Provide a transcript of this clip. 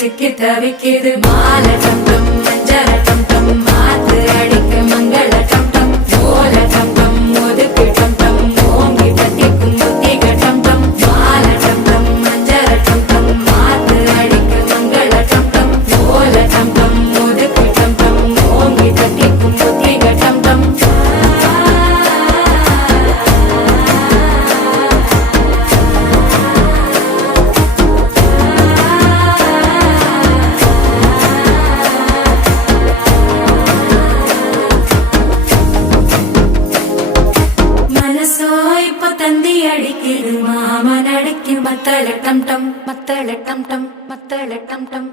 சிக்கி தவிக்கிது மாலை டம் டம் மஞ்சள டம் டம் மாத்து அடிக்க மங்கள டம் டம் ஓல டம் டம் ஒதுக்கு டம் டம் ஓங்கி தட்டிக்கும் புத்திக டம் டம் மாலை டம் டம் மஞ்சள டம் டம் மாத்து அடிக்க மங்கள டம் டம் ஓல டம் டம் ஒதுக்கு டம் டம் ஓங்கி தட்டிக்கும் புத்திக டம் டம் தந்தி அடிக்கிது மாமன் அடிக்கு மத்தள டம் டம் மத்தள டம் டம் மத்தள டம் டம்